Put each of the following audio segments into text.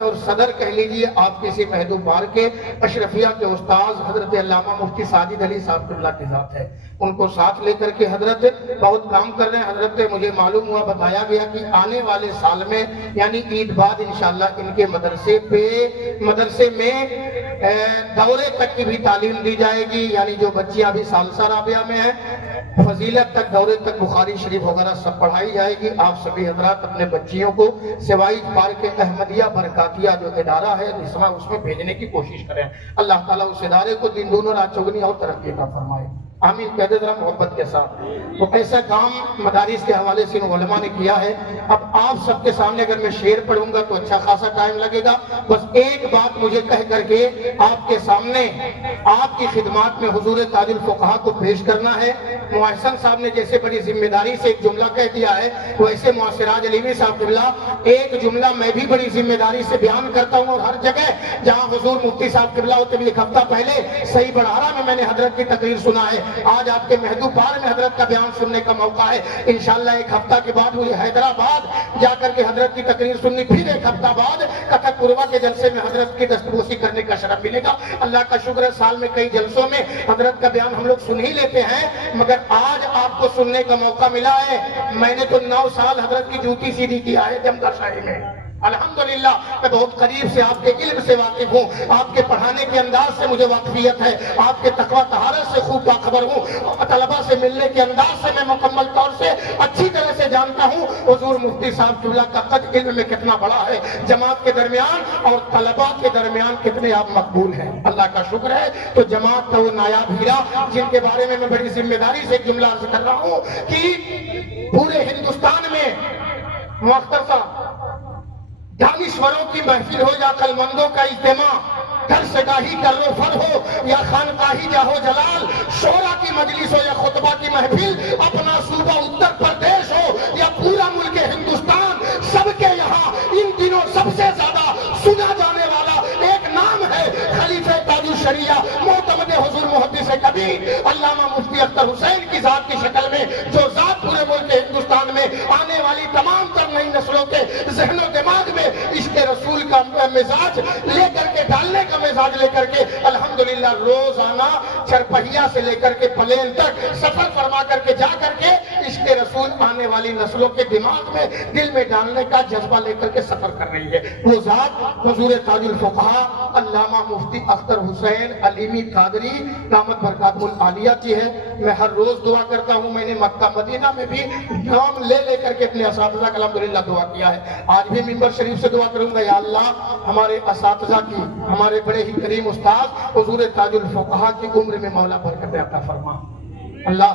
اور صدر کہہ لیجیے آپ کسی محدود بار کے اشرفیہ کے استاذ حضرت علامہ مفتی ساجد علی صاحب اللہ کی ذات ہے، ان کو ساتھ لے کر کے حضرت بہت کام کر رہے ہیں۔ حضرت مجھے معلوم ہوا، بتایا گیا کہ آنے والے سال میں یعنی عید بعد انشاءاللہ ان کے مدرسے میں دورے تک کی بھی تعلیم دی جائے گی، یعنی جو بچیاں ابھی ثالثہ رابعہ میں ہیں فضیلت تک، دورے تک بخاری شریف وغیرہ سب پڑھائی جائے گی۔ آپ سبھی حضرات اپنے بچیوں کو سوائج پارک احمدیہ برکاتیہ جو ادارہ ہے اس میں بھیجنے کی کوشش کریں۔ اللہ تعالیٰ اس ادارے کو دن دونوں رات چوگنی اور ترقی کا فرمائے، آمین کہہ دے ذرا محبت کے ساتھ۔ تو ایسا کام مدارس کے حوالے سے علماء نے کیا ہے۔ اب آپ سب کے سامنے اگر میں شعر پڑھوں گا تو اچھا خاصا ٹائم لگے گا، بس ایک بات مجھے کہہ کر کے آپ کے سامنے آپ کی خدمات میں حضور تاج الفقہا کو پیش کرنا ہے۔ محسن صاحب نے جیسے بڑی ذمہ داری سے ایک جملہ کہہ دیا ہے، ویسے معاصراج علیمی صاحب قبلہ ایک جملہ میں بھی بڑی ذمہ داری سے بیان کرتا ہوں، اور ہر جگہ جہاں حضور مفتی صاحب قبلہ ہوتے بھی ایک ہفتہ پہلے صحیح بڑھارہ میں نے حضرت کی تقریر سنا ہے، آج آپ کے محدود بار میں حضرت کا بیان سننے کا موقع ہے۔ انشاءاللہ ایک ہفتہ کے بعد مجھے حیدرآباد جا کر کے حضرت کی تقریر سننی، پھر ایک ہفتہ بعد کتھک پوروا کے جلسے میں حضرت کی دستبوسی کرنے کا شرف ملے گا۔ اللہ کا شکر ہے سال میں کئی جلسوں میں حضرت کا بیان ہم لوگ سن ہی لیتے ہیں، مگر آج آپ کو سننے کا موقع ملا ہے۔ میں نے تو 9 سال حضرت کی جوتی سیدھی کیا ہے جمدہ شاہی میں، الحمدللہ میں بہت قریب سے آپ کے علم سے واقف ہوں، آپ کے پڑھانے کے انداز سے مجھے واقفیت ہے، آپ کے تقویٰ طہارت سے خوب باخبر ہوں، طلبہ سے ملنے کے انداز سے میں مکمل طور سے اچھی طرح سے جانتا ہوں حضور مفتی صاحب قبلہ کا قد علم میں کتنا بڑا ہے، جماعت کے درمیان اور طلبہ کے درمیان کتنے آپ مقبول ہیں، اللہ کا شکر ہے۔ تو جماعت کا وہ نایاب ہیرا جن کے بارے میں بڑی ذمہ داری سے ایک جملہ عرض کر رہا ہوں کہ پورے ہندوستان میں مختار صاحب دانشوروں کی محفل ہو یا عقل مندوں کا اجتماع، گھر سے گاہی کا روفر ہو یا خانقاہی جاہو جلال، شورا کی مجلس ہو یا خطبہ کی محفل، اپنا صوبہ اتر پردیش ہو یا پورا ملک ہندوستان، سب کے یہاں ان دنوں سب سے زیادہ سنا جانے والا ایک نام ہے خلیفہ تاج الشریعہ معتمد حضور محدث کبیر علامہ مفتی اختر حسین کی ذات کی شکل میں، جو ذات پورے ملک ہندوستان میں آنے والی تمام تر نئی نسلوں کے ذہن و دماغ میں عشق رسول کا مزاج لے کر کے، ڈالنے کا مزاج لے کر کے الحمدللہ روزانہ چرپہیا سے لے کر کے پلین تک سفر فرما کر کے جا کر کے عشق رسول آنے والی نسلوں کے دماغ میں دل میں ڈالنے کا جذبہ لے کر کے سفر کر رہی ہے۔ وہ ذات حضور تاج الفقہا علامہ مفتی اختر حسین علیمی قادری دامت برکاتہ العالیہ کی ہے۔ میں ہر روز دعا کرتا ہوں، میں نے مکہ مدینہ میں بھی نام لے لے کر کے اپنے اساتذہ کا الحمدللہ دعا کیا ہے، آج بھی منبر شریف سے دعا کروں گا، یا اللہ ہمارے اساتذہ کی، ہمارے بڑے ہی کریم استاد حضور تاج الفقہا کی عمر میں مولا برکت عطا فرما، اللہ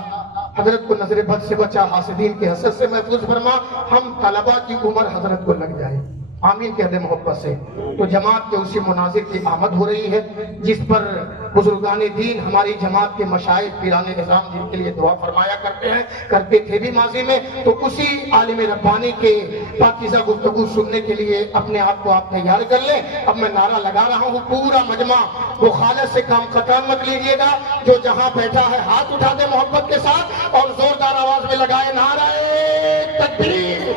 حضرت کو نظر بد سے بچا، حاسدین کے حسد سے محفوظ فرما، ہم طلبہ کی عمر حضرت کو لگ جائے، آمین کہہ دے محبت سے۔ تو جماعت کے اسی مناظر کی آمد ہو رہی ہے جس پر بزرگان دین ہماری جماعت کے مشائخ پیران نظام جن کے لیے دعا فرمایا کرتے ہیں، کرتے تھے بھی ماضی میں، تو اسی عالم ربانی کے پاکیزہ گفتگو سننے کے لیے اپنے آپ کو آپ تیار کر لیں۔ اب میں نعرہ لگا رہا ہوں، پورا مجمع وہ خالص سے کام قطعاً مت لیجیے گا، جو جہاں بیٹھا ہے ہاتھ اٹھا دے محبت کے ساتھ اور زوردار آواز میں لگائے نعرہ تکبیر۔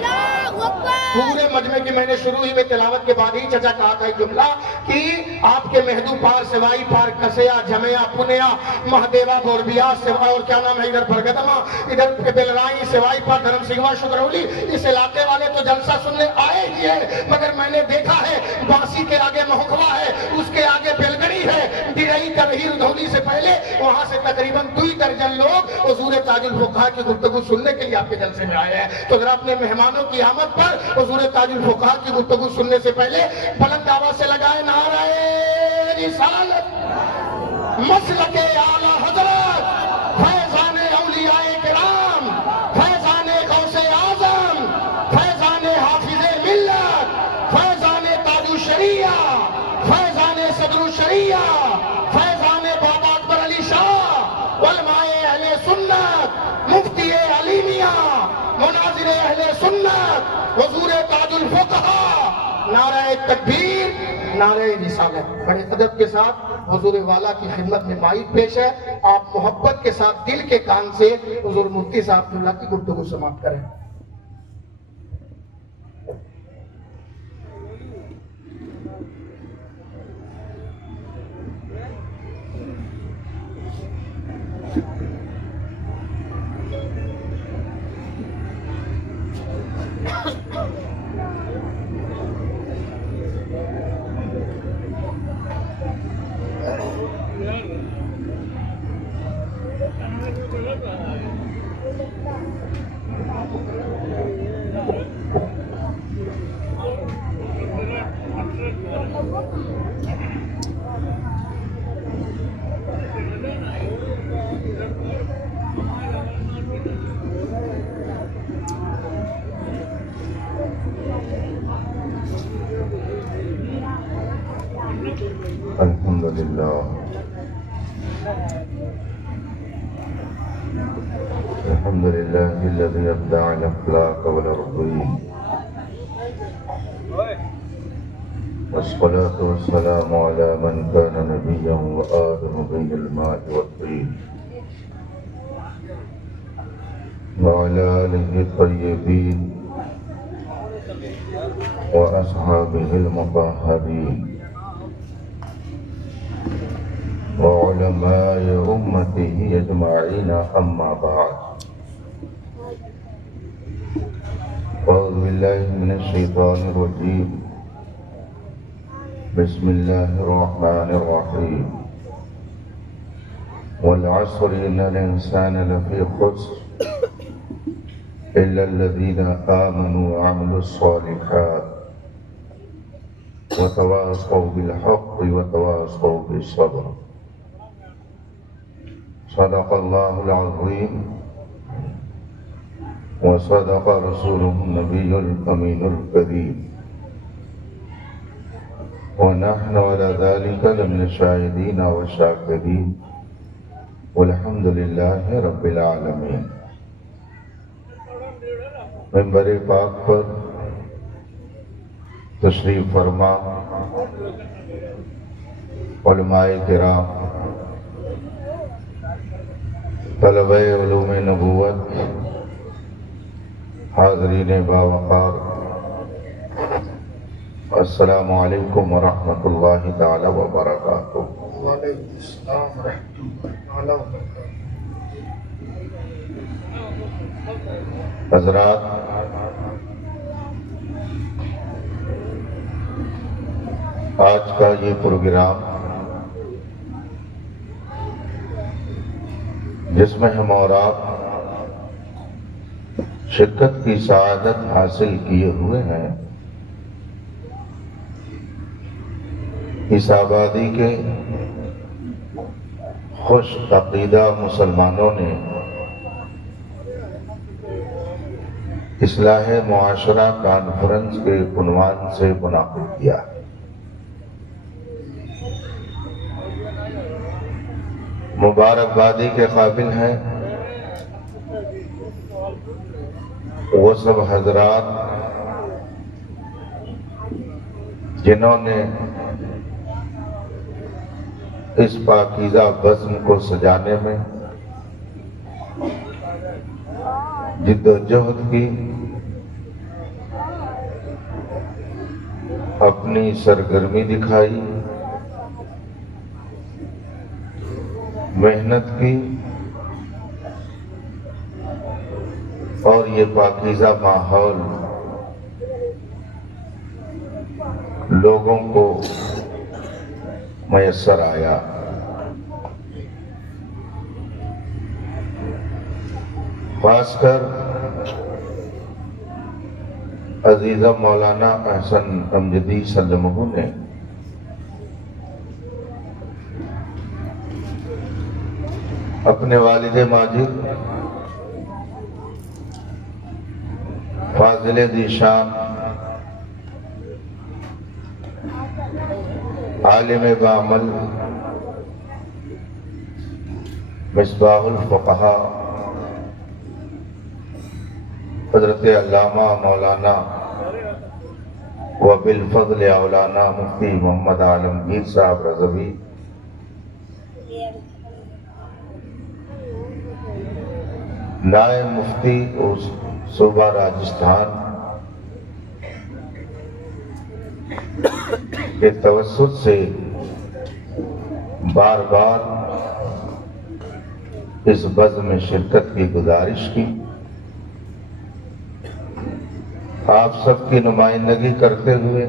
پورے مجمع کی میں نے شروع ہی میں تلاوت کے بعد ہی چچا کہا تھا ایک جملہ کہ آپ کے مہدو پار سوائی پار کسیا جمیا پنیا مہدیوا بوربیا سوا اور کیا نام ہے ادھر برگدما ادھر بلرائی سوائی پار دھرم سنگھوا شکرولی، اس علاقے والے تو جلسہ سننے آئے ہی ہیں، مگر میں نے دیکھا ہے باسی کے آگے محکمہ ہے، اس کے آگے بیلگڑی ہے، ڈیرائی کرہی رودھولی سے پہلے وہاں سے تقریباً 2 درجن لوگ حضور تاج الفقہا کی گفتگو سننے کے لیے آپ کے جلسے میں آئے ہیں۔ تو ذرا اپنے مہمانوں کی آمد پر حضور تاج الفقہا کی گفتگو سننے سے پہلے بلند آواز سے لگائے نعرہ رسالت، مسلک اعلی حضرت، فیضان اولیاء کرام، فیضان غوث اعظم، فیضان حافظ ملت، فیضان تاج الشریعہ، فیضان صدر الشریعہ، فیضان بابا اکبر علی شاہ، علماء اہل سنت، مفتی علیمیہ، مناظر اہل سنت، حضور تاج الفقہا، نعرہ تکبیر، نعرہ رسالت۔ بڑے ادب کے ساتھ حضور والا کی خدمت میں مائک پیش ہے، آپ محبت کے ساتھ دل کے کان سے حضور مفتی صاحب اللہ کی گفتگو سماعت کریں۔ الحمد لله الحمد لله الذي أبدع الأخلاق والأرضين، والصلاة والسلام على من كان نبيا وآدم بين الماء والطين، وعلى آله الطيبين وأصحابه المطهرين وعلماء أمته أجمعين، أما بعد. أعوذ بالله من الشيطان الرجيم، بسم الله الرحمن الرحيم. والعصر إن الإنسان لفي خسر إلا الذين آمنوا وعملوا الصالحات وتواصوا بالحق وتواصوا بالصبر. صدق الله العظيم وصدق رسوله النبي الأمين الكريم، ونحن على ذلك لمن الشاهدين والشاكرين، والحمد لله رب العالمين. منبر پاک پر تشریف فرما علماء کرام، طلبہ علوم نبوت، حاضرین باوقار، السلام علیکم ورحمۃ اللہ تعالی وبرکاتہ۔ وعلیکم السلام ورحمۃ اللہ وبرکاتہ۔ حضرات، آج کا یہ پروگرام جس میں ہم اور آپ شرکت کی سعادت حاصل کیے ہوئے ہیں، اس آبادی کے خوش عقیدہ مسلمانوں نے اصلاح معاشرہ کانفرنس کے عنوان سے منعقد کیا۔ مبارکبادی کے قابل ہیں وہ سب حضرات جنہوں نے اس پاکیزہ بزم کو سجانے میں جد و جہد کی، اپنی سرگرمی دکھائی، محنت کی، اور یہ پاکیزہ ماحول لوگوں کو میسر آیا۔ خاص کر عزیزہ مولانا احسن امجدی سلمہ نے اپنے والد ماجد فاضل ذیشان عالم بعمل مصباح الفقہاء حضرت علامہ مولانا وبالفضل اولانا مفتی محمد عالمگیر صاحب رضوی، نائب مفتی صوبہ راجستھان کے توسط سے بار بار اس بزم میں شرکت کی گزارش کی۔ آپ سب کی نمائندگی کرتے ہوئے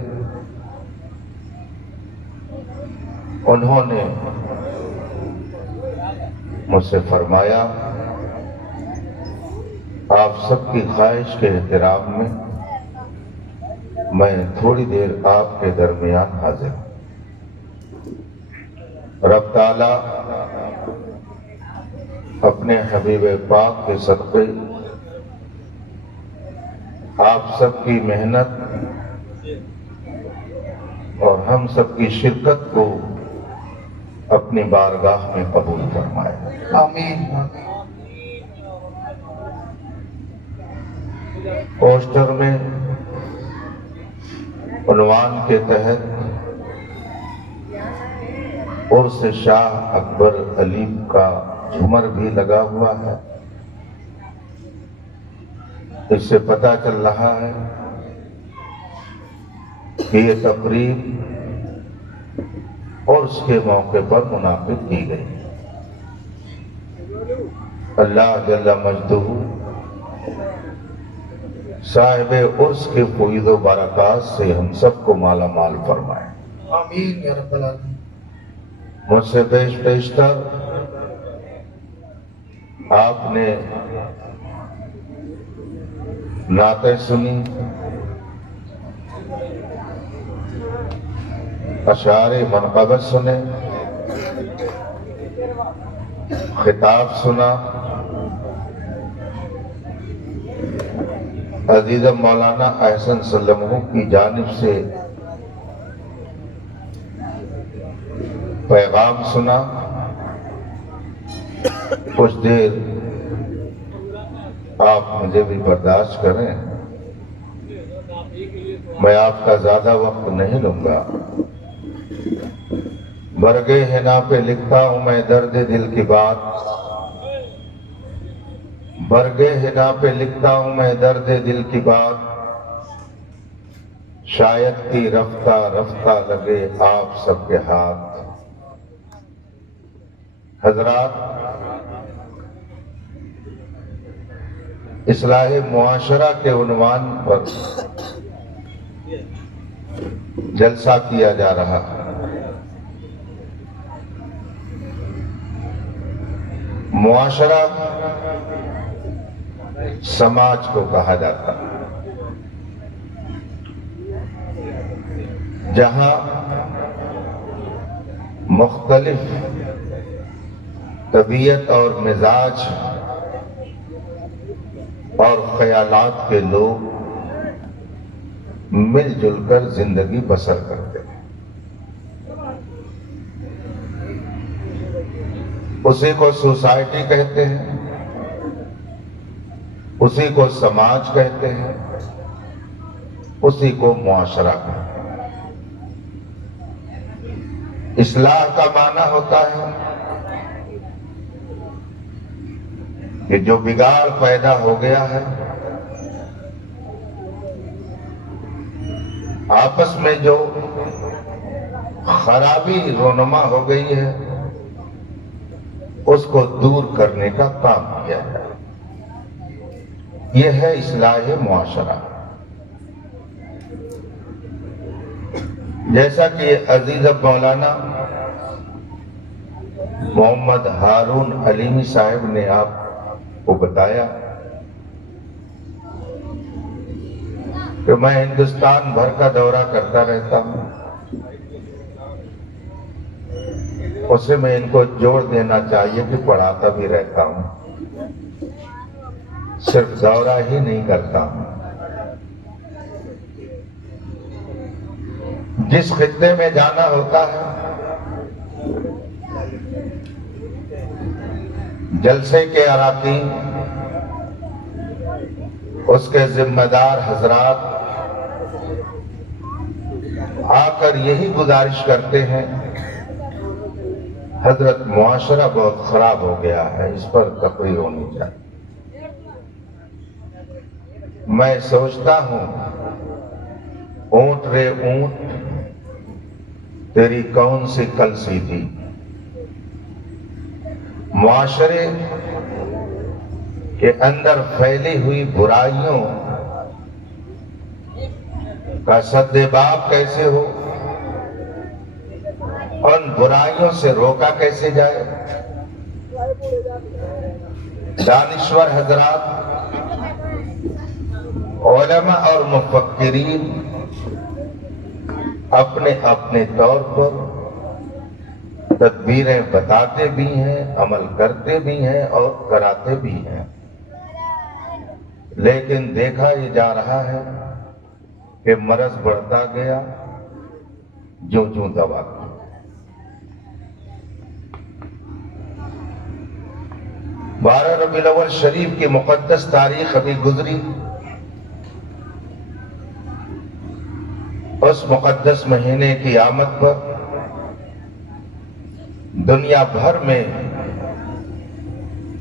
انہوں نے مجھ سے فرمایا، آپ سب کی خواہش کے احترام میں تھوڑی دیر آپ کے درمیان حاضر ہوں۔ رب تعالیٰ اپنے حبیب پاک کے صدقے آپ سب کی محنت اور ہم سب کی شرکت کو اپنی بارگاہ میں قبول فرمائے۔ آمین آمین۔ پوسٹر میں عنوان کے تحت عرس شاہ اکبر علی کا جھومر بھی لگا ہوا ہے۔ اس سے پتہ چل رہا ہے کہ یہ تقریب عرس کے موقع پر منعقد کی گئی۔ اللہ جل مجدہ صاحب عرس کے فیض و برکات سے ہم سب کو مالا مال فرمائے۔ آمین یا رب العالمین۔ مجھ سے بیشتر آپ نے نعتیں سنی، اشعار منقبت سنے، خطاب سنا۔ عزیز مولانا احسن سلمہ کی جانب سے پیغام سنا۔ کچھ دیر آپ مجھے بھی برداشت کریں، میں آپ کا زیادہ وقت نہیں لوں گا۔ برگے حنا پہ لکھتا ہوں میں درد دل کی بات، برگے حنا پہ لکھتا ہوں میں درد دل کی بات، شاید کی رفتہ رفتہ لگے آپ سب کے ہاتھ۔ حضرات، اصلاح معاشرہ کے عنوان پر جلسہ کیا جا رہا ہے۔ معاشرہ سماج کو کہا جاتا ہے، جہاں مختلف طبیعت اور مزاج اور خیالات کے لوگ مل جل کر زندگی بسر کرتے ہیں۔ اسی کو سوسائٹی کہتے ہیں، اسی کو سماج کہتے ہیں، اسی کو معاشرہ کہتے ہیں۔ اصلاح کا معنی ہوتا ہے کہ جو بگاڑ پیدا ہو گیا ہے، آپس میں جو خرابی رونما ہو گئی ہے، اس کو دور کرنے کا کام کیا جائے۔ یہ ہے اصلاح معاشرہ۔ جیسا کہ عزیز مولانا محمد ہارون حلیمی صاحب نے آپ کو بتایا کہ میں ہندوستان بھر کا دورہ کرتا رہتا ہوں، اسے میں ان کو جوڑ دینا چاہیے کہ پڑھاتا بھی رہتا ہوں، صرف دورہ ہی نہیں کرتا ہوں۔ جس خطے میں جانا ہوتا ہے، جلسے کے اراکین، اس کے ذمہ دار حضرات آ کر یہی گزارش کرتے ہیں، حضرت معاشرہ بہت خراب ہو گیا ہے، اس پر تقریر ہونی چاہیے۔ میں سوچتا ہوں، اونٹ رے اونٹ تیری کون سی کل سی تھی۔ معاشرے کے اندر پھیلی ہوئی برائیوں کا سدباب کیسے ہو، ان برائیوں سے روکا کیسے جائے۔ دانشور حضرات، علماء اور مفکرین اپنے اپنے طور پر تدبیریں بتاتے بھی ہیں، عمل کرتے بھی ہیں اور کراتے بھی ہیں، لیکن دیکھا یہ جا رہا ہے کہ مرض بڑھتا گیا جو دوا کی۔ 12 ربیع الاول شریف کی مقدس تاریخ ابھی گزری. اس مقدس مہینے کی آمد پر دنیا بھر میں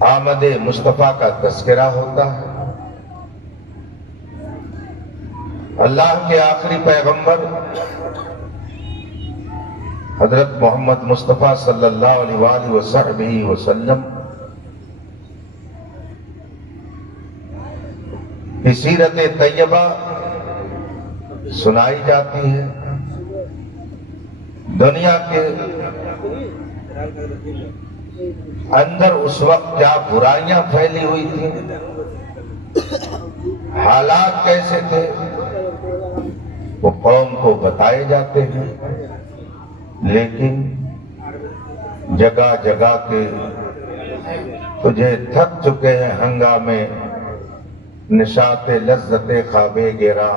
آمد مصطفیٰ کا تذکرہ ہوتا ہے. اللہ کے آخری پیغمبر حضرت محمد مصطفیٰ صلی اللہ علیہ وآلہ وسلم کی سیرت طیبہ سنائی جاتی ہے. دنیا کے اندر اس وقت کیا برائیاں پھیلی ہوئی تھیں، حالات کیسے تھے، وہ قوم کو بتائے جاتے ہیں. لیکن جگہ جگہ کے تجھے تھک چکے ہیں ہنگامے، نشاط لذت خواب گراں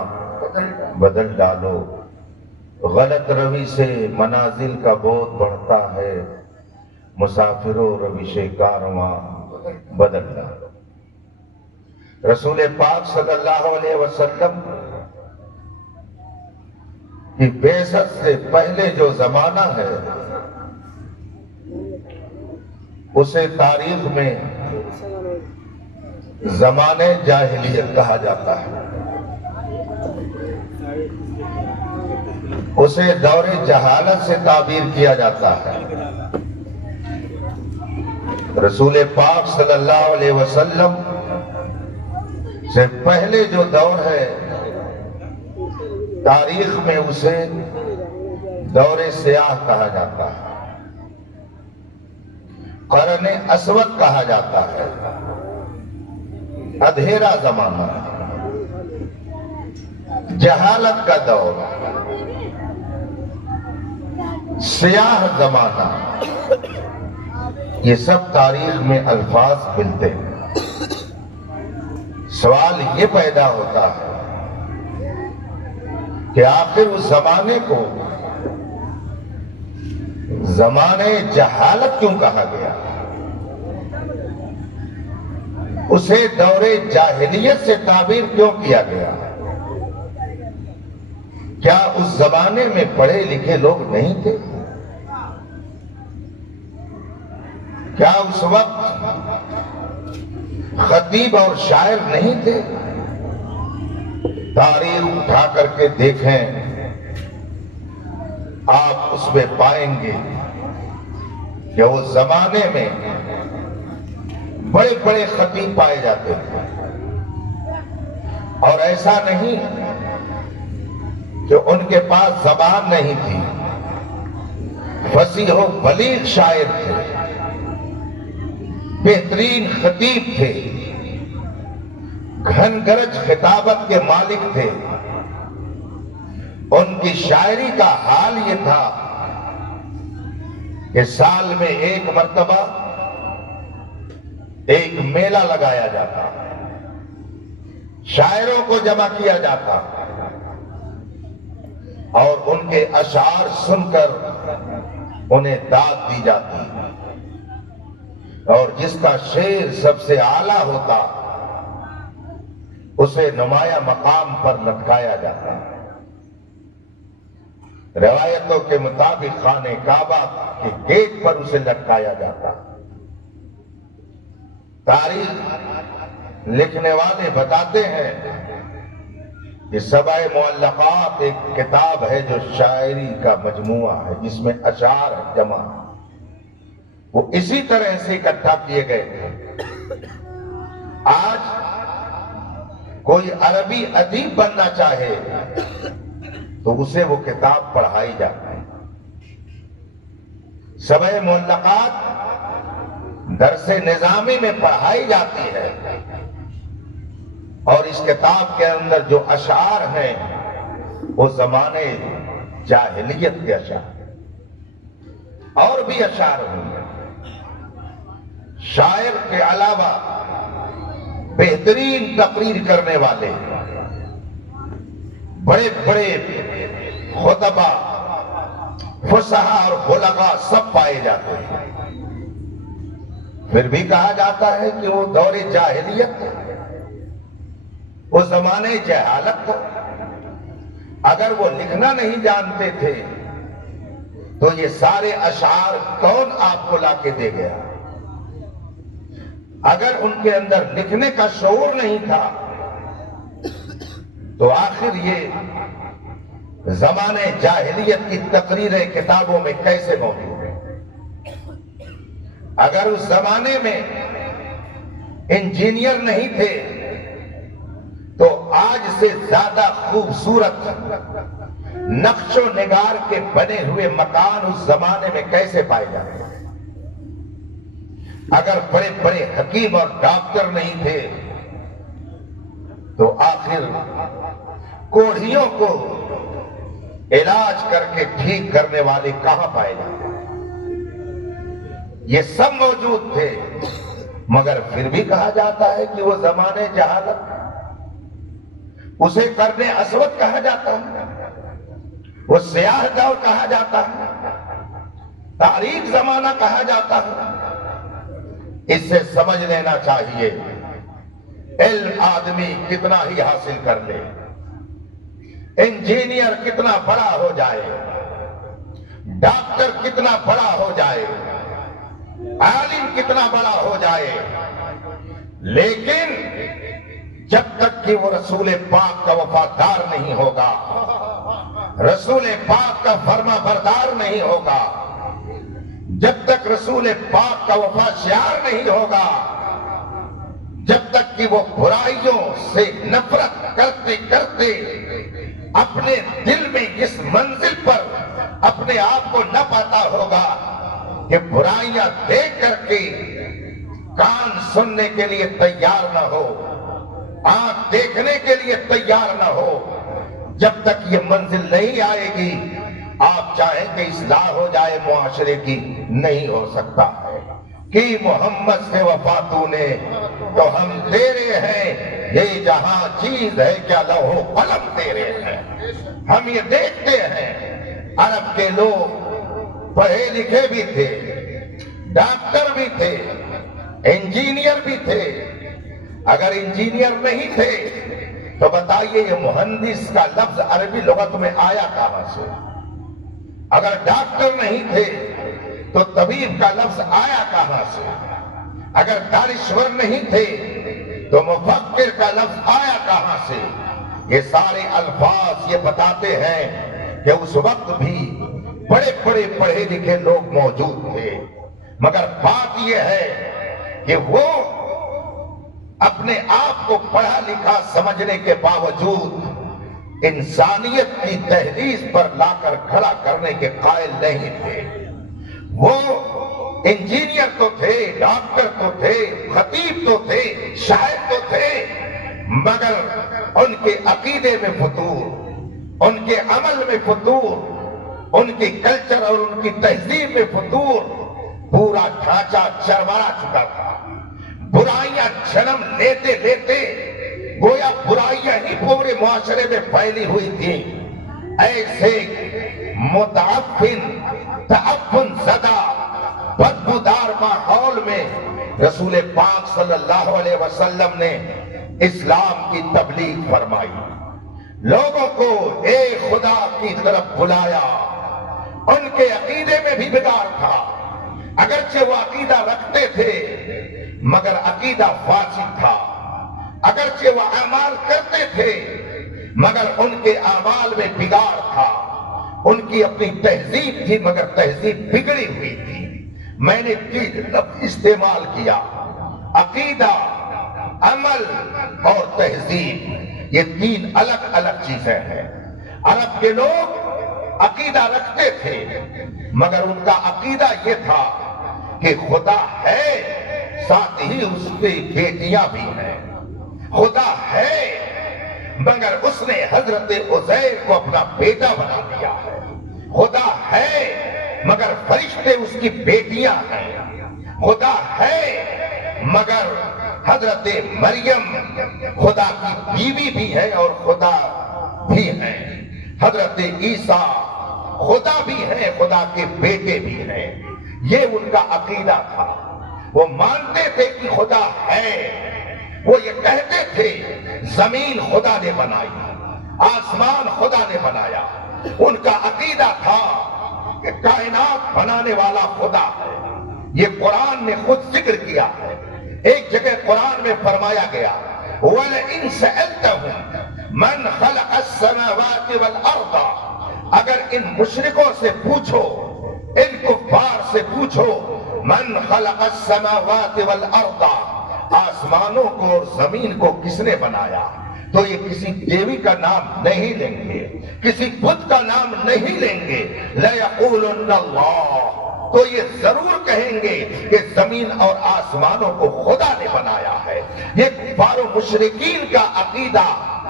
بدل ڈالو. غلط روی سے منازل کا بوجھ بڑھتا ہے، مسافروں روش کارواں بدل ڈالو. رسول پاک صلی اللہ علیہ وسلم کی بعثت سے پہلے جو زمانہ ہے اسے تاریخ میں زمانے جاہلیت کہا جاتا ہے. اسے دور جہالت سے تعبیر کیا جاتا ہے. رسول پاک صلی اللہ علیہ وسلم سے پہلے جو دور ہے تاریخ میں اسے دور سیاہ کہا جاتا ہے، قرن اسود کہا جاتا ہے. اندھیرا زمانہ، جہالت کا دور، سیاہ زمانہ، یہ سب تاریخ میں الفاظ ملتے ہیں. سوال یہ پیدا ہوتا ہے کہ آخر اس زمانے کو زمانے جہالت کیوں کہا گیا؟ اسے دور جاہلیت سے تعبیر کیوں کیا گیا؟ کیا اس زمانے میں پڑھے لکھے لوگ نہیں تھے؟ کیا اس وقت خطیب اور شاعر نہیں تھے؟ تاریخ اٹھا کر کے دیکھیں، آپ اس میں پائیں گے کہ اس زمانے میں بڑے بڑے خطیب پائے جاتے تھے. اور ایسا نہیں کہ ان کے پاس زبان نہیں تھی، فصیح و بلیغ شاعر تھے، بہترین خطیب تھے، گھن گرج خطابت کے مالک تھے. ان کی شاعری کا حال یہ تھا کہ سال میں ایک مرتبہ ایک میلہ لگایا جاتا، شاعروں کو جمع کیا جاتا اور ان کے اشعار سن کر انہیں داد دی جاتی، اور جس کا شعر سب سے اعلیٰ ہوتا اسے نمایاں مقام پر لٹکایا جاتا. روایتوں کے مطابق خانہ کعبہ کے گیٹ پر اسے لٹکایا جاتا. تاریخ لکھنے والے بتاتے ہیں کہ سبع معلقات ایک کتاب ہے جو شاعری کا مجموعہ ہے، جس میں اشعار جمع ہے. وہ اسی طرح سے اکٹھا کیے گئے تھے. آج کوئی عربی ادیب بننا چاہے تو اسے وہ کتاب پڑھائی جاتی ہے. سبع معلقات درس نظامی میں پڑھائی جاتی ہے، اور اس کتاب کے اندر جو اشعار ہیں وہ زمانے جاہلیت کے اشعار ہیں. اور بھی اشعار ہیں. شاعر کے علاوہ بہترین تقریر کرنے والے بڑے بڑے خطبہ، فصحاء اور بلغاء سب پائے جاتے ہیں. پھر بھی کہا جاتا ہے کہ وہ دور جاہلیت تھا، وہ زمانے جہالت تھا۔ اگر وہ لکھنا نہیں جانتے تھے تو یہ سارے اشعار کون آپ کو لا کے دے گیا؟ اگر ان کے اندر لکھنے کا شعور نہیں تھا تو آخر یہ زمانے جاہلیت کی تقریریں کتابوں میں کیسے موجود ہیں؟ اگر اس زمانے میں انجینئر نہیں تھے تو آج سے زیادہ خوبصورت نقش و نگار کے بنے ہوئے مکان اس زمانے میں کیسے پائے جاتے ہیں؟ اگر بڑے بڑے حکیم اور ڈاکٹر نہیں تھے تو آخر کوڑھیوں کو علاج کر کے ٹھیک کرنے والے کہاں پائے جاتے ہیں؟ یہ سب موجود تھے، مگر پھر بھی کہا جاتا ہے کہ وہ زمانے جہالت، اسے کرنے اسود کہا جاتا ہے، وہ سیاہ دور کہا جاتا ہے، تاریخ زمانہ کہا جاتا ہے۔ اس سے سمجھ لینا چاہیے علم آدمی کتنا ہی حاصل کر لے، انجینئر کتنا بڑا ہو جائے، ڈاکٹر کتنا بڑا ہو جائے، عالم کتنا بڑا ہو جائے، لیکن جب تک کہ وہ رسول پاک کا وفادار نہیں ہوگا، رسول پاک کا فرما بردار نہیں ہوگا، جب تک رسول پاک کا وفا شعار نہیں ہوگا، جب تک کہ وہ برائیوں سے نفرت کرتے کرتے اپنے دل میں اس منزل پر اپنے آپ کو نہ پاتا ہوگا کہ برائیاں دیکھ کر کے کان سننے کے لیے تیار نہ ہو، آنکھ دیکھنے کے لیے تیار نہ ہو، جب تک یہ منزل نہیں آئے گی آپ چاہیں کہ اصلاح ہو جائے معاشرے کی، نہیں ہو سکتا ہے۔ کہ محمد سے وفا تو نے تو ہم تیرے ہیں، یہ جہاں چیز ہے کیا لوح و قلم تیرے ہیں۔ ہم یہ دیکھتے ہیں عرب کے لوگ پڑھے لکھے بھی تھے، ڈاکٹر بھی تھے، انجینئر بھی تھے۔ اگر انجینئر نہیں تھے تو بتائیے یہ مہندس کا لفظ عربی لغت میں آیا کہاں سے؟ اگر ڈاکٹر نہیں تھے تو طبیب کا لفظ آیا کہاں سے؟ اگر دانشور نہیں تھے تو مفکر کا لفظ آیا کہاں سے؟ یہ سارے الفاظ یہ بتاتے ہیں کہ اس وقت بھی بڑے بڑے پڑھے لکھے لوگ موجود تھے، مگر بات یہ ہے کہ وہ اپنے آپ کو پڑھا لکھا سمجھنے کے باوجود انسانیت کی دہلیز پر لا کر کھڑا کرنے کے قائل نہیں تھے۔ وہ انجینئر تو تھے، ڈاکٹر تو تھے، خطیب تو تھے، شاعر تو تھے، مگر ان کے عقیدے میں فتور، ان کے عمل میں فتور، ان کی کلچر اور ان کی تہذیب میں فتور، پورا ڈھانچہ چرمرا چکا تھا۔ برائیاں جنم لیتے لیتے گویا برائیاں ہی پورے معاشرے میں پھیلی ہوئی تھی۔ ایسے متعفن تعفن زدہ بدبودار ماحول میں رسول پاک صلی اللہ علیہ وسلم نے اسلام کی تبلیغ فرمائی، لوگوں کو ایک خدا کی طرف بلایا۔ ان کے عقیدے میں بھی بگاڑ تھا، اگرچہ وہ عقیدہ رکھتے تھے مگر عقیدہ فاسد تھا، اگرچہ وہ اعمال کرتے تھے مگر ان کے اعمال میں بگاڑ تھا، ان کی اپنی تہذیب تھی مگر تہذیب بگڑی ہوئی تھی۔ میں نے تین لفظ استعمال کیا، عقیدہ، عمل اور تہذیب، یہ تین الگ الگ چیزیں ہیں۔ عرب کے لوگ عقیدہ رکھتے تھے مگر ان کا عقیدہ یہ تھا کہ خدا ہے، ساتھ ہی اس کی بیٹیاں بھی ہیں۔ خدا ہے مگر اس نے حضرت عزیر کو اپنا بیٹا بنا دیا ہے۔ خدا ہے مگر فرشتے اس کی بیٹیاں ہیں۔ خدا ہے مگر حضرت مریم خدا کی بیوی بھی ہے اور خدا بھی ہے۔ حضرت عیسیٰ خدا بھی ہے، خدا کے بیٹے بھی ہیں۔ یہ ان کا عقیدہ تھا۔ وہ مانتے تھے کہ خدا ہے، وہ یہ کہتے تھے زمین خدا نے بنائی، آسمان خدا نے بنایا۔ ان کا عقیدہ تھا کہ کائنات بنانے والا خدا ہے۔ یہ قرآن نے خود ذکر کیا ہے، ایک جگہ قرآن میں فرمایا گیا وَلَئِن سَأَلْتَهُمْ مَنْ خَلَقَ السَّمَاوَاتِ وَالْأَرْضَ، اگر ان مشرکوں سے پوچھو، ان کفار سے پوچھو من خلق السماوات والارض، آسمانوں کو اور زمین کو کس نے بنایا، تو یہ کسی دیوی کا نام نہیں لیں گے، کسی بت کا نام نہیں لیں گے۔ لَيَقُولُنَّ اللَّهُ، تو یہ ضرور کہیں گے کہ زمین اور آسمانوں کو خدا نے بنایا ہے۔ یہ کفار و مشرکین کا عقیدہ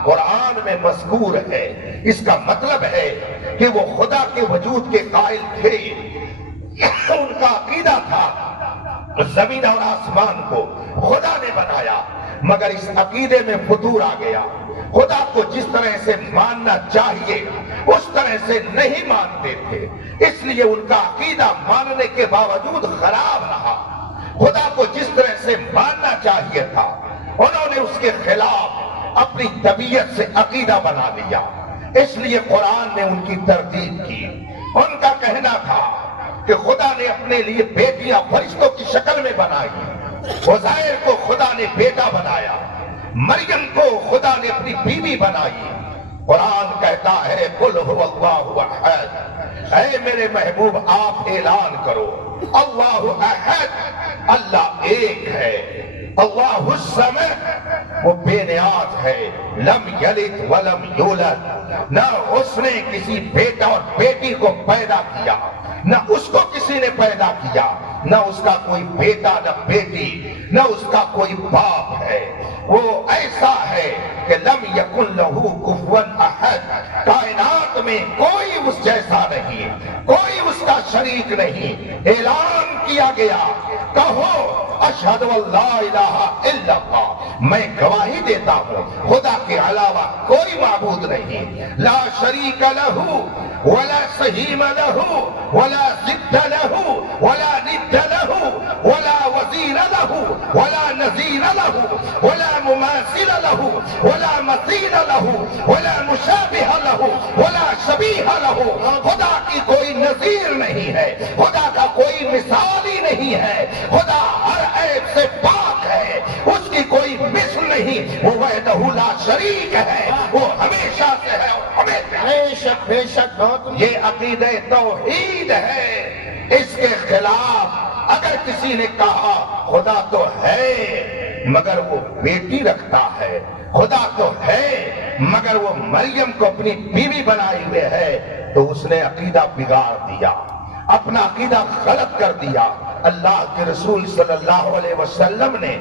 قرآن میں مذکور ہے۔ اس کا مطلب ہے کہ وہ خدا کے وجود کے قائل تھے، ان کا عقیدہ تھا زمین اور آسمان کو خدا نے بنایا، مگر اس عقیدے میں فتور آ گیا۔ خدا کو جس طرح سے ماننا چاہیے اس طرح سے نہیں مانتے تھے، اس لیے ان کا عقیدہ ماننے کے باوجود خراب رہا۔ خدا کو جس طرح سے ماننا چاہیے تھا انہوں نے اس کے خلاف اپنی طبیعت سے عقیدہ بنا لیا، اس لیے قرآن نے ان کی تردید کی۔ ان کا کہنا تھا کہ خدا نے اپنے لیے بیٹیاں فرشتوں کی شکل میں بنائی، عزیر کو خدا نے بیٹا بنایا، مریم کو خدا نے اپنی بیوی بنائی۔ قرآن کہتا ہے قل هو اللہ احد، اے میرے محبوب آپ اعلان کرو اللہ احد، اللہ ایک ہے، اللہ الصمد، وہ بے نیاز ہے، لم یلد ولم یولد، نہ اس نے کسی بیٹا اور بیٹی کو پیدا کیا، نہ اس کو کسی نے پیدا کیا، نہ اس کا کوئی بیٹا نہ بیٹی، نہ اس کا کوئی باپ ہے۔ وہ ایسا ہے کہ لم یکن لہ کفوا احد، کائنات میں کوئی اس جیسا نہیں، کوئی اس کا شریک نہیں۔ اعلان کیا گیا کہو اشہد اللہ الہ الا اللہ، میں گواہی دیتا ہوں خدا کے علاوہ کوئی معبود نہیں، لا شریک لہ ولا سہیم لہ ولا ضد لہ ولا ند لہ ولا وزیر لہ ولا نظیر لہ ولا مماثل لہ ولا مثیل لہ ولا مشابہ لہ ولا شبیہ لہ۔ خدا کی کوئی نظیر نہیں ہے، خدا کا کوئی مثال ہی نہیں ہے، خدا ہر عیب سے پاک ہے، اس کی کوئی مثل نہیں، وہ وحدہ لا شریک ہے، وہ ہمیشہ سے ہے اور ہمیشہ۔ بے شک بہت یہ عقیدہ توحید ہے۔ اس کے خلاف اگر کسی نے کہا خدا تو ہے مگر وہ بیٹی رکھتا ہے، خدا تو ہے مگر وہ مریم کو اپنی بیوی بنائے ہوئے ہے، تو اس نے عقیدہ بگاڑ دیا، اپنا عقیدہ غلط کر دیا۔ اللہ کے رسول صلی اللہ علیہ وسلم نے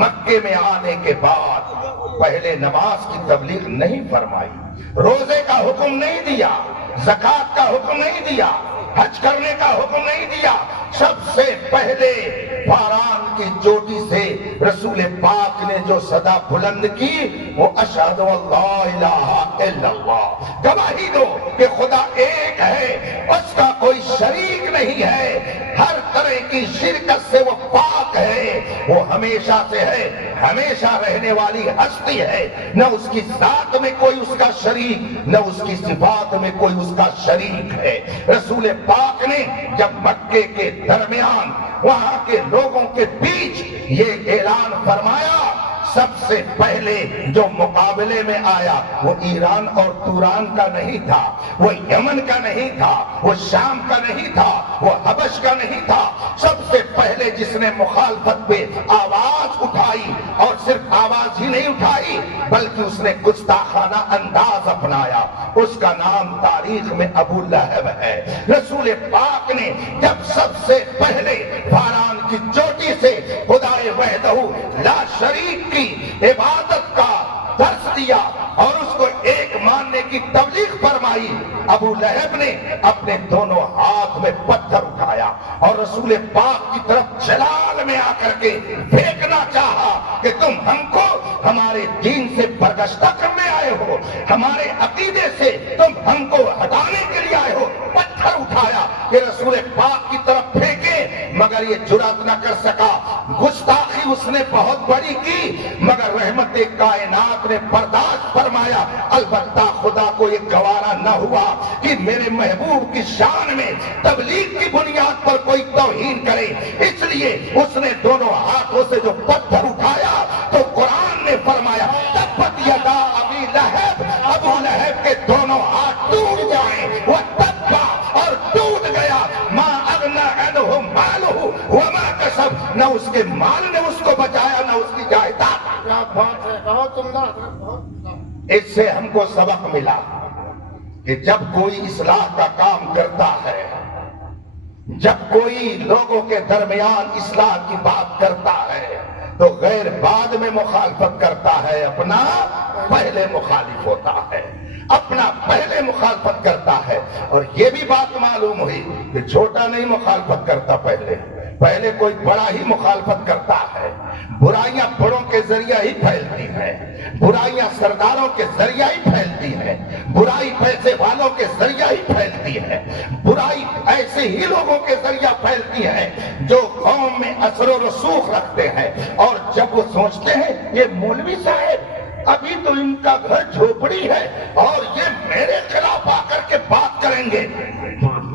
مکے میں آنے کے بعد پہلے نماز کی تبلیغ نہیں فرمائی، روزے کا حکم نہیں دیا، زکوٰۃ کا حکم نہیں دیا، حج کرنے کا حکم نہیں دیا۔ سب سے پہلے باران کی چوٹی سے رسول پاک نے جو صدا بلند کی وہ اشہد اللہ الہ الا اللہ، گواہی دو کہ خدا ایک ہے، اس کا کوئی شریک نہیں ہے، ہر طرح کی شرکت سے وہ پاک ہے، وہ ہمیشہ سے ہے، ہمیشہ رہنے والی ہستی ہے، نہ اس کی ذات میں کوئی اس کا شریک، نہ اس کی صفات میں کوئی اس کا شریک ہے۔ رسول پاک نے جب مکے کے درمیان وہاں کے لوگوں کے بیچ یہ اعلان فرمایا، سب سے پہلے جو مقابلے میں آیا وہ ایران اور توران کا نہیں تھا، وہ یمن کا نہیں تھا، وہ شام کا نہیں تھا، وہ حبش کا نہیں تھا۔ سب سے پہلے جس نے مخالفت پہ آواز اٹھائی، اور صرف آواز ہی نہیں اٹھائی بلکہ اس نے گستاخانہ انداز اپنایا، اس کا نام تاریخ میں ابو لہب ہے۔ رسول پاک نے جب سب سے پہلے باران کی چوٹی سے خدائے وحدہ لا شریک کی عبادت کا درس دیا اور اس کو ایک ماننے کی تبلیغ فرمائی، ابو لہب نے اپنے دونوں ہاتھ میں پتھر اٹھایا اور رسول پاک کی طرف جلال میں آ کر کے پھینکنا چاہا کہ تم ہم کو ہمارے دین سے برگشتہ کرنے آئے ہو، ہمارے عقیدے سے تم ہم کو ہٹانے کے لیے آئے ہو۔ پتھر اٹھایا کہ رسول پاک کی طرف پھینکے، مگر یہ جرات نہ کر سکا، گستاخی اس نے بہت بڑی کی، مگر رحمت کائنات نے برداشت فرمایا۔ البتہ خدا کو یہ گوارا نہ ہوا کہ میرے محبوب کی شان میں تبلیغ کی بنیاد پر کوئی توہین کرے، اس لیے اس نے دونوں ہاتھوں سے جو پتھر اٹھایا تو قرآن نے فرمایا تبت یدا ابی لہب، ابو لہب کے دونوں ہاتھ ٹوٹ جائیں، وہ تبا اور ٹوٹ گیا، ما اغنی عنہ مالہ وما کسب، نہ اس کے مال نے اس کو بچایا نہ اس کی جائیداد۔ کیا بات ہے، بہت عمدہ، بہت عمدہ۔ اس سے ہم کو سبق ملا کہ جب کوئی اصلاح کا کام کرتا ہے، جب کوئی لوگوں کے درمیان اصلاح کی بات کرتا ہے تو غیر بعد میں مخالفت کرتا ہے، اپنا پہلے مخالف ہوتا ہے، اپنا پہلے مخالفت کرتا ہے۔ اور یہ بھی بات معلوم ہوئی کہ چھوٹا نہیں مخالفت کرتا، پہلے کوئی بڑا ہی مخالفت کرتا ہے۔ برائیاں بڑوں کے ذریعہ ہی پھیلتی ہیں، برائیاں سرداروں کے ذریعہ ہی پھیلتی ہیں، برائی پیسے والوں کے ذریعہ ہی پھیلتی ہے، برائی ایسے ہی لوگوں کے ذریعہ پھیلتی ہے جو قوم میں اثر و رسوخ رکھتے ہیں، اور جب وہ سوچتے ہیں یہ مولوی صاحب ابھی تو ان کا گھر جھوپڑی ہے اور یہ میرے خلاف آ کر کے بات کریں گے،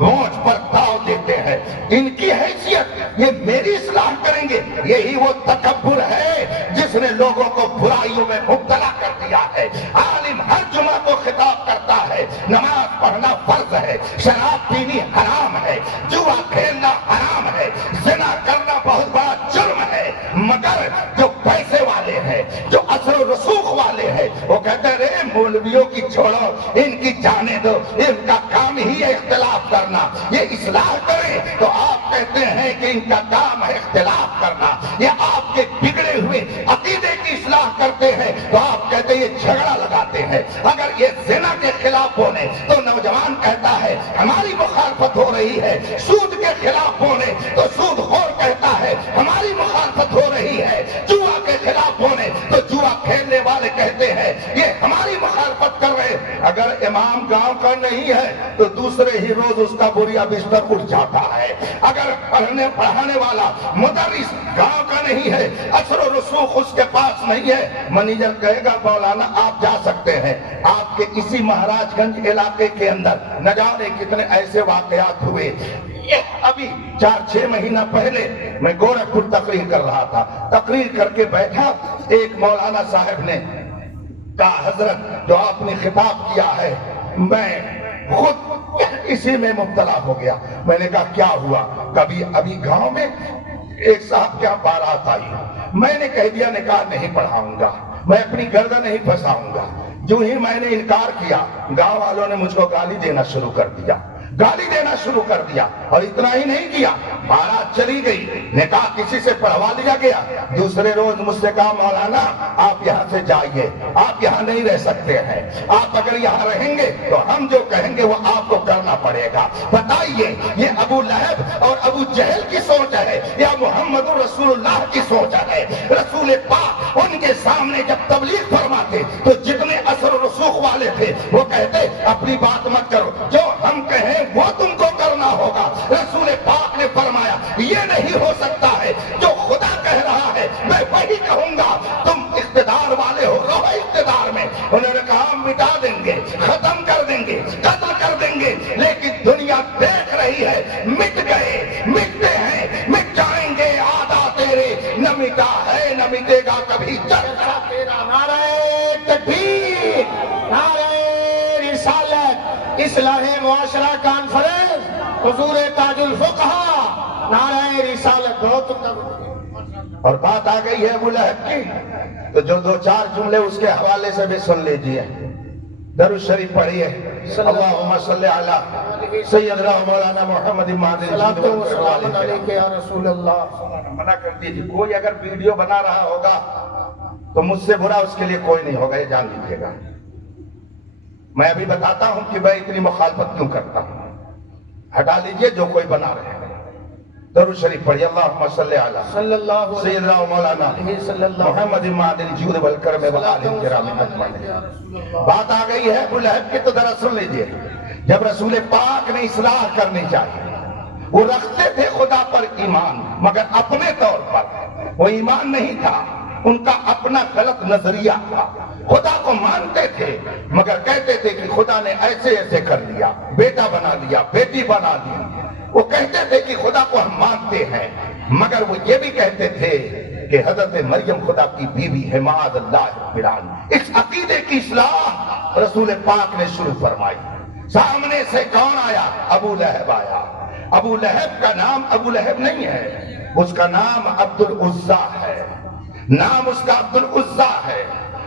گونج پر داؤ دیتے ہیں، ان کی حیثیت یہ میری اصلاح کریں گے۔ یہی وہ تکبر ہے جس نے لوگوں کو برائیوں میں مبتلا کر دیا ہے۔ عالم ہر جمعہ کو خطاب کرتا ہے نماز پڑھنا فرض ہے، شراب پینی حرام ہے، جوا کھیلنا حرام ہے، زنا کرنا بہت بڑا جرم ہے، مگر جو پیسے والے ہیں، جو اثر و رسوخ والے ہیں، وہ کہتے ہیں رے مولویوں کی چھوڑو، ان کی جانے دو، ان کا کام ہی ہے اختلاف کرنا، یہ اصلاح کریں تو آپ کہتے ہیں کہ ان کا کام ہے اختلاف کرنا، یہ آپ کے بگڑے ہوئے عقیدے کی اصلاح کرتے ہیں تو آپ کہتے ہیں یہ جھگڑا لگاتے ہیں۔ اگر یہ زنا کے خلاف بولے تو نوجوان کہتا ہے ہماری مخالفت ہو رہی ہے، سود کے خلاف بولے تو سود خور کہتا ہے ہماری مخالفت ہو رہی ہے، جوا کے خلاف بولے تو جوا کھیلنے والے کہتے ہیں یہ ہماری مخالفت کر رہے۔ اگر امام گاؤں کا نہیں ہے تو دوسرے ہی روز اس کا بوریا بستر اٹھ جاتا ہے، اگر پڑھانے والا مدرس گاؤں کا نہیں ہے، اثر و رسوخ اس کے پاس نہیں ہے، منیجر کہے گا مولانا آپ جا سکتے ہیں۔ آپ کے اسی مہاراج گنج علاقے کے اندر نہ جانے کتنے ایسے واقعات ہوئے۔ ابھی 4-6 مہینہ پہلے میں گورکھپور تقریر کر رہا تھا، تقریر کر کے بیٹھا، ایک مولانا صاحب نے کہا حضرت جو آپ نے خطاب کیا ہے میں خود اسی میں مبتلا ہو گیا۔ میں نے کہا کیا ہوا؟ کبھی ابھی گاؤں میں ایک صاحب کیا بارات آئی، میں نے کہہ دیا نکاح نہیں پڑھاؤں گا، میں اپنی گردن نہیں پھنساؤں گا۔ جو ہی میں نے انکار کیا گاؤں والوں نے مجھ کو گالی دینا شروع کر دیا، اور اتنا ہی نہیں کیا، بارات چلی گئی، نکاح کسی سے پڑھوا لیا گیا، دوسرے روز مجھ سے کہا مولانا آپ یہاں سے جائیے، آپ یہاں نہیں رہ سکتے ہیں، آپ اگر یہاں رہیں گے تو ہم جو کہیں گے وہ آپ کو کرنا پڑے گا۔ بتائیے یہ ابو لہب اور ابو جہل کی سوچ ہے یا محمد رسول اللہ کی سوچ ہے؟ رسول پاک ان کے سامنے جب تبلیغ فرماتے تو جتنے اثر و رسوخ والے تھے وہ کہتے اپنی بات مت کرو، جو ہم کہیں وہ تم کو کرنا ہوگا۔ رسول پاک نے فرمایا یہ نہیں ہو سکتا ہے، جو خدا کہہ رہا ہے میں وہی کہوں گا، تم اقتدار والے ہو، رہو اقتدار میں۔ انہوں نے کہا ہم مٹا دیں گے، ختم کر دیں گے، قتل کر دیں گے، لیکن دنیا دیکھ رہی ہے، مٹ گئے، مٹتے ہیں، مٹ جائیں گے، آدھا تیرے، نہ مٹا ہے نہ مٹے گا کبھی چرچا تیرا۔ نعرہ تکبیر، نعرہ رسالت، اصلاح معاشرہ کانفرنس، حضور تاج الفقہا، نعرہ رسالت۔ اور بات آ گئی ہے ابو لہب کی تو جو 2-4 جملے اس کے حوالے سے بھی سن لیجئے۔ درود شریف پڑھیے، اللہم صلی علی سیدنا مولانا محمد رسول اللہ۔ منع کر دیجیے، کوئی اگر ویڈیو بنا رہا ہوگا تو مجھ سے برا اس کے لیے کوئی نہیں ہوگا، یہ جان لیجیے گا۔ میں ابھی بتاتا ہوں کہ میں اتنی مخالفت کیوں کرتا ہوں، ہٹا لیجئے جو کوئی بنا رہے ہیں۔ درود شریف پڑھیے، اللہم صلی علی سیدنا مولانا محمد معدن الجود والکرم وآلہ الکرام اجمعین۔ بات آ گئی ہے ابو لہب کی تو ذرا سن لیجئے۔ جب رسول پاک نے اصلاح کرنی چاہیے، وہ رکھتے تھے خدا پر ایمان مگر اپنے طور پر، وہ ایمان نہیں تھا، ان کا اپنا غلط نظریہ تھا۔ خدا کو مانتے تھے مگر کہتے تھے کہ خدا نے ایسے ایسے کر لیا، بیٹا بنا دیا، بیٹی بنا دی۔ وہ کہتے تھے کہ خدا کو ہم مانتے ہیں مگر وہ یہ بھی کہتے تھے کہ حضرت مریم خدا کی بیوی ہے، معاذ اللہ رب العالمین۔ اس عقیدے کی اصلاح رسول پاک نے شروع فرمائی۔ سامنے سے کون آیا؟ ابو لہب آیا۔ ابو لہب کا نام ابو لہب نہیں ہے، اس کا نام عبد العزیٰ ہے، نام اس کا عبد العزیٰ ہے۔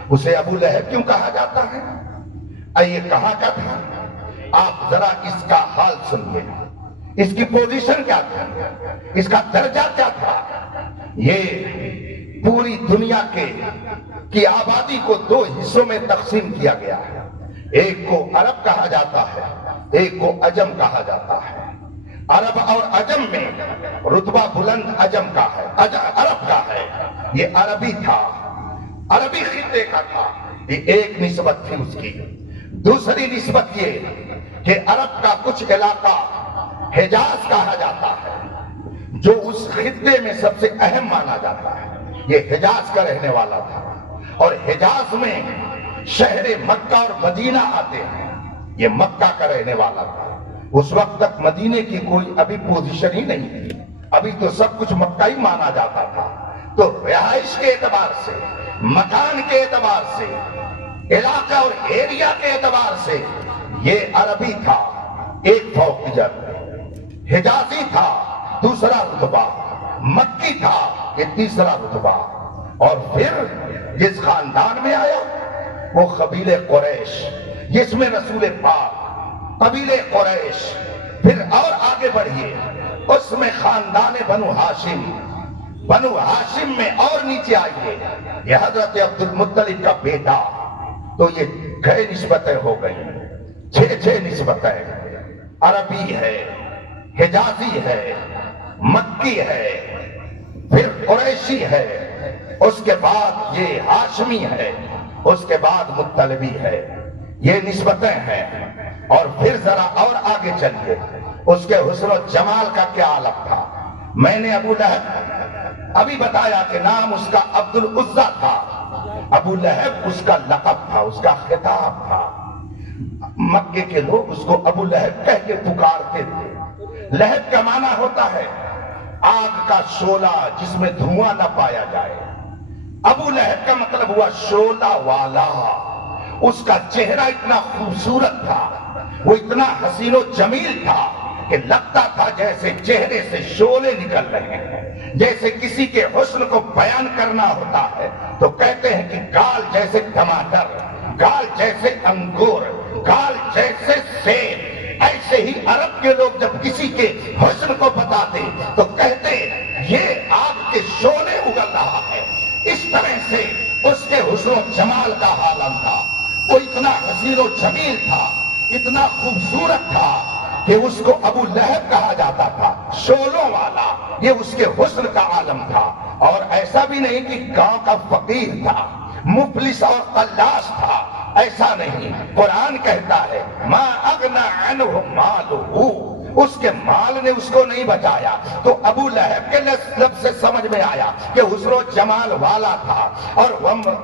اسے ابو لہب کیوں کہا جاتا ہے؟ یہ کہاں کا تھا؟ آپ ذرا اس کا حال سنیے، اس کی پوزیشن کیا تھا، اس کا درجہ کیا تھا۔ یہ پوری دنیا کی آبادی کو دو حصوں میں تقسیم کیا گیا ہے، ایک کو عرب کہا جاتا ہے، ایک کو عجم کہا جاتا ہے۔ عرب اور عجم میں رتبہ بلند عجم کا ہے، عرب کا ہے۔ یہ عربی تھا، عربی خطے کا تھا، یہ ایک نسبت تھی اس کی۔ دوسری نسبت یہ کہ عرب کا کچھ علاقہ حجاز کہا جاتا ہے، جو اس خطے میں سب سے اہم مانا جاتا ہے۔ یہ حجاز کا رہنے والا تھا، اور حجاز میں شہر مکہ اور مدینہ آتے ہیں۔ یہ مکہ کا رہنے والا تھا۔ اس وقت تک مدینے کی کوئی ابھی پوزیشن ہی نہیں تھی، ابھی تو سب کچھ مکہ ہی مانا جاتا تھا۔ تو رہائش کے اعتبار سے، مکان کے اعتبار سے، علاقہ اور ایریا کے اعتبار سے یہ عربی تھا، ایک فوقیت۔ حجازی تھا، دوسرا رتبہ۔ مکی تھا، یہ تیسرا رتبہ۔ اور پھر جس خاندان میں آیا وہ قبیلے قریش، جس میں رسول پاک، قبیلے قریش۔ پھر اور آگے بڑھیے، اس میں خاندان بنو ہاشم، بنو ہاشم میں اور نیچے آئیے، یہ حضرت عبد المطلب کا بیٹا۔ تو یہ 6 نسبتیں ہو گئی، 6 نسبتیں۔ عربی ہے، حجازی ہے، مکی ہے، پھر قریشی ہے، اس کے بعد یہ ہاشمی ہے، اس کے بعد مطلبی ہے۔ یہ نسبتیں ہیں۔ اور پھر ذرا اور آگے چلیے، اس کے حسن و جمال کا کیا عالم تھا۔ میں نے ابو لہب ابھی بتایا کہ نام اس کا عبد العزیٰ تھا۔ ابو لہب اس کا لقب تھا، اس کا خطاب تھا۔ مکے کے لوگ اس کو ابو لہب کہہ کے پکارتے تھے۔ لہب کا معنی ہوتا ہے آگ کا شعلہ جس میں دھواں نہ پایا جائے۔ ابو لہب کا مطلب ہوا شعلہ والا۔ اس کا چہرہ اتنا خوبصورت تھا، وہ اتنا حسین و جمیل تھا کہ لگتا تھا جیسے چہرے سے شعلے نکل رہے ہیں۔ جیسے کسی کے حسن کو بیان کرنا ہوتا ہے تو کہتے ہیں کہ گال جیسے ٹماٹر، گال جیسے انگور، گال جیسے سیب۔ ایسے ہی عرب کے لوگ جب کسی کے حسن کو بتاتے تو کہتے یہ آگ کے شعلے اگل رہا ہے۔ اس طرح سے اس کے حسن و جمال کا عالم تھا۔ وہ اتنا حسین و جمیل تھا، اتنا خوبصورت تھا کہ اس کو ابو لہب کہا جاتا تھا، شعلوں والا۔ یہ اس کے حسن کا عالم تھا۔ اور ایسا بھی نہیں کہ گاؤں کا فقیر تھا، مفلس اور قلاش تھا، ایسا نہیں۔ قرآن کہتا ہے ما اغنى عنہ مالہ، اس کے مال نے اس کو نہیں بچایا۔ تو ابو لہب کے لفظ سے سمجھ میں آیا کہ حسن و جمال والا تھا، اور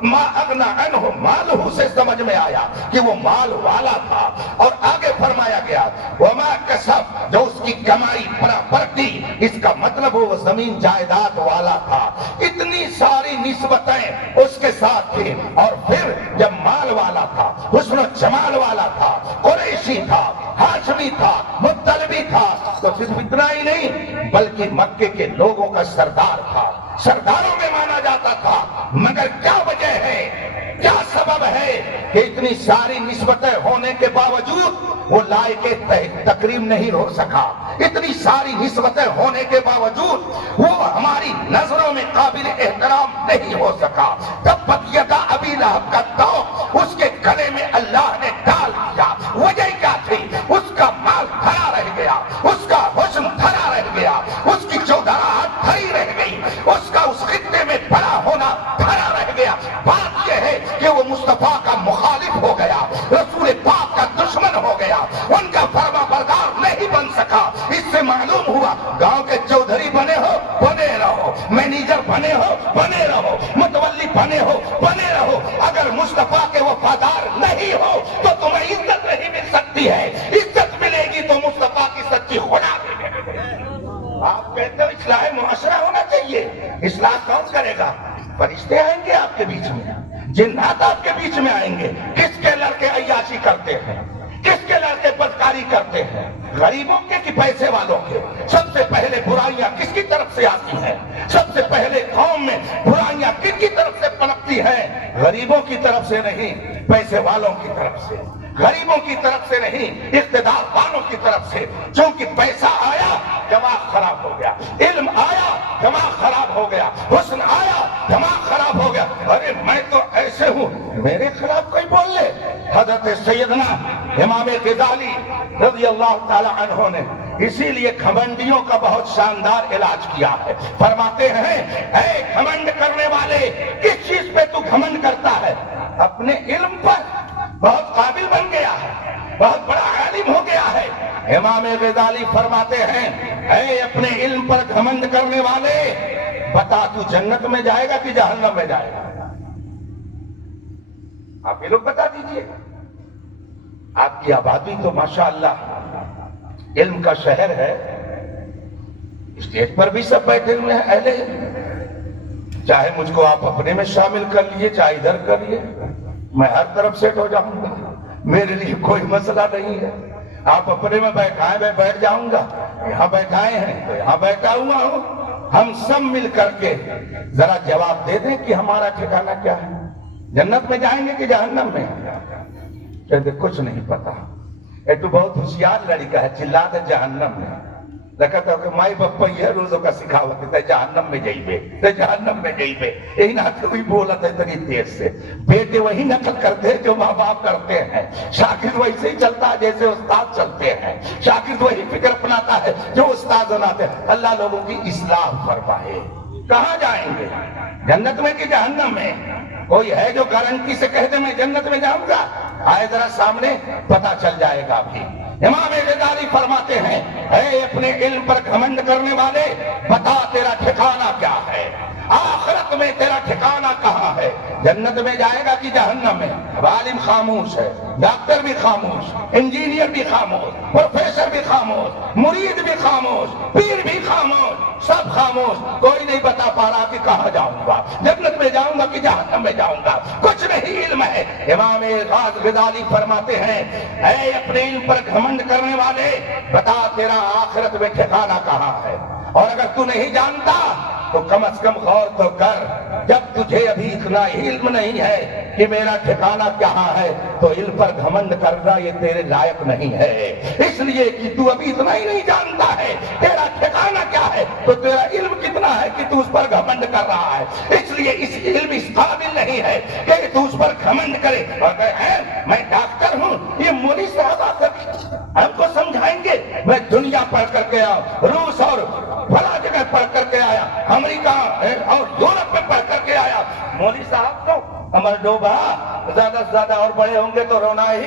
ما اغنى عنہ مالہ سے سمجھ میں آیا کہ وہ مال والا تھا۔ اور آگے فرمایا گیا وما کسب، جو اس کی کمائی برابر تھی، اس کا مطلب وہ زمین جائیداد والا تھا۔ اتنی ساری نسبتیں اس کے ساتھ تھی۔ اور پھر جب مال والا تھا، حسن و جمال والا تھا، قریشی تھا، ہاشمی تھا، مطلبی تھا، تو صرف اتنا ہی نہیں بلکہ مکے کے لوگوں کا سردار تھا، سرداروں میں مانا جاتا تھا۔ مگر کیا وجہ ہے، کیا سبب ہے کہ اتنی ساری نسبتیں ہونے کے باوجود وہ لائق تکریم نہیں ہو سکا؟ اتنی ساری نسبتیں ہونے کے باوجود وہ ہماری نظروں میں قابل احترام نہیں ہو سکا۔ تبت یدا ابی لہب کا طوق اس کے گلے میں اللہ نے ڈال دیا۔ وجہ کیا تھی؟ اس کا مال دھرا رہ گیا، اس کا حسن دھرا رہ گیا، اس کی چودراہٹ دھری رہ گئی، اس کا اس خطے میں بڑا ہونا دھرا رہ گیا۔ بات یہ ہے کہ وہ مصطفیٰ کا مخالف ہو گیا، رسول پاک کا دشمن ہو گیا، ان کا فرما بردار نہیں بن سکا۔ اس سے معلوم ہوا گاؤں کے چودھری بنے ہو بنے رہو، مینیجر بنے ہو بنے رہو، متولی بنے ہو بنے رہو، اگر مصطفیٰ کے وفادار نہیں ہو تو تمہیں عزت نہیں مل سکتی ہے، عزت ملے گی تو مصطفیٰ کی سچی خدا ملے۔ آپ کہتے ہو اصلاح معاشرہ ہونا چاہیے، اصلاح کون کرے گا؟ فرشتے آئیں گے آپ کے بیچ میں، جنات آپ کے بیچ میں آئیں گے۔ کس کے لڑکے عیاشی کرتے ہیں، کس کے لڑکے بدکاری کرتے ہیں؟ غریبوں کے کہ پیسے والوں کے؟ سب سے پہلے برائیاں کس کی طرف سے آتی ہیں؟ سب سے پہلے قوم میں برائیاں کن کی طرف سے پنپتی ہیں؟ غریبوں کی طرف سے نہیں، پیسے والوں کی طرف سے، غریبوں کی طرف سے نہیں، اقتدار والوں کی طرف سے۔ چونکہ پیسہ آیا دماغ خراب ہو گیا، علم آیا دماغ خراب ہو گیا، حسن آیا دماغ خراب ہو گیا۔ ارے میں تو ایسے ہوں، میرے خلاف کوئی بول لے۔ حضرت سیدنا امام غزالی رضی اللہ تعالی عنہ نے اسی لیے گھمنڈیوں کا بہت شاندار علاج کیا ہے۔ فرماتے ہیں اے گھمنڈ کرنے والے، کس چیز پہ تو گھمنڈ کرتا ہے؟ اپنے علم پر بہت قابل بن گیا ہے، بہت بڑا عالم ہو گیا ہے۔ امام غزالی فرماتے ہیں اے اپنے علم پر گھمنڈ کرنے والے، بتا تو جنت میں جائے گا کہ جہنم میں جائے گا؟ آپ یہ لوگ بتا دیجئے۔ آپ کی آبادی تو ماشاءاللہ علم کا شہر ہے، اسٹیج پر بھی سب بیٹھے ہوئے ہیں اہل علم، چاہے مجھ کو آپ اپنے میں شامل کر لیے چاہے ادھر کریے، میں ہر طرف سیٹ ہو جاؤں گا، میرے لیے کوئی مسئلہ نہیں ہے۔ آپ اپنے میں بیٹھائیں میں بیٹھ جاؤں گا، یہاں بیٹھائے ہیں تو یہاں بیٹھا ہوا ہوں، ہم سب مل کر کے ذرا جواب دے دیں کہ ہمارا ٹھکانہ کیا ہے، جنت میں جائیں گے کہ جہنم میں؟ کہتے کچھ نہیں پتا، یہ تو بہت ہوشیار لڑکا ہے، چلا دے جہنم میں۔ لکھتا ہے کہ مائی بپا یہ روزوں کا سکھاوت ہے جہنم میں جائیے، تے جہنم میں جائیے، یہی نہ کوئی بولا تھا اتنی تیز سے۔ بیٹے وہی نقل کرتے ہیں جو ماں باپ کرتے ہیں، شاگرد ویسے ہی چلتا ہے جیسے استاد چلتے ہیں، شاگرد وہی فکر اپناتا ہے جو استاد بناتے ہیں۔ اللہ لوگوں کی اصلاح فرمائے۔ کہاں جائیں گے، جنت میں کہ جہنم میں؟ کوئی ہے جو گارنٹی سے کہہ دے میں جنت میں جاؤں گا؟ آئے ذرا سامنے پتا چل جائے گا بھی۔ امام غزالی فرماتے ہیں اے اپنے علم پر گھمنڈ کرنے والے، بتا تیرا ٹھکانہ کیا ہے، آخرت میں تیرا ٹھکانہ کہاں ہے؟ جنت میں جائے گا کہ جہنم میں؟ عالم خاموش ہے، ڈاکٹر بھی خاموش، انجینئر بھی خاموش، پروفیسر بھی خاموش، مرید بھی خاموش، پیر بھی خاموش، سب خاموش، کوئی نہیں بتا پا رہا کہ کہاں جاؤں گا، جنت میں جاؤں گا کہ جہنم میں جاؤں گا، کچھ نہیں علم ہے۔ امام غزالی فرماتے ہیں اے اپنے علم پر گھمنڈ کرنے والے، بتا تیرا آخرت میں ٹھکانہ کہاں ہے؟ اور اگر تو نہیں جانتا تو کم از کم غور تو کر، جب تجھے ابھی اتنا علم نہیں ہے کہ میرا ٹھکانہ کہاں ہے تو علم پر گھمنڈ کرنا یہ تیرے لائق نہیں ہے، اس لیے کہ تو ابھی اتنا ہی نہیں جانتا ہے تیرا ٹھکانہ کیا ہے تو تیرا علم کتنا ہے کہ تو اس پر گھمنڈ کر رہا ہے۔ اس لیے اس علم اس قابل نہیں ہے کہ تو اس پر گھمنڈ کرے اور کہے میں ڈاکٹر ہوں، یہ مولوی صاحب آ کر ہم کو سمجھائیں گے، میں دنیا پڑھ کر کے آیا، روس اور فلاں جگہ پڑھ کر کے آیا، امریکہ اور یورپ میں پڑھ کر کے آیا۔ مولوی صاحب تو عمر ڈوبا، زیادہ سے زیادہ اور بڑے ہوں گے تو رونا ہی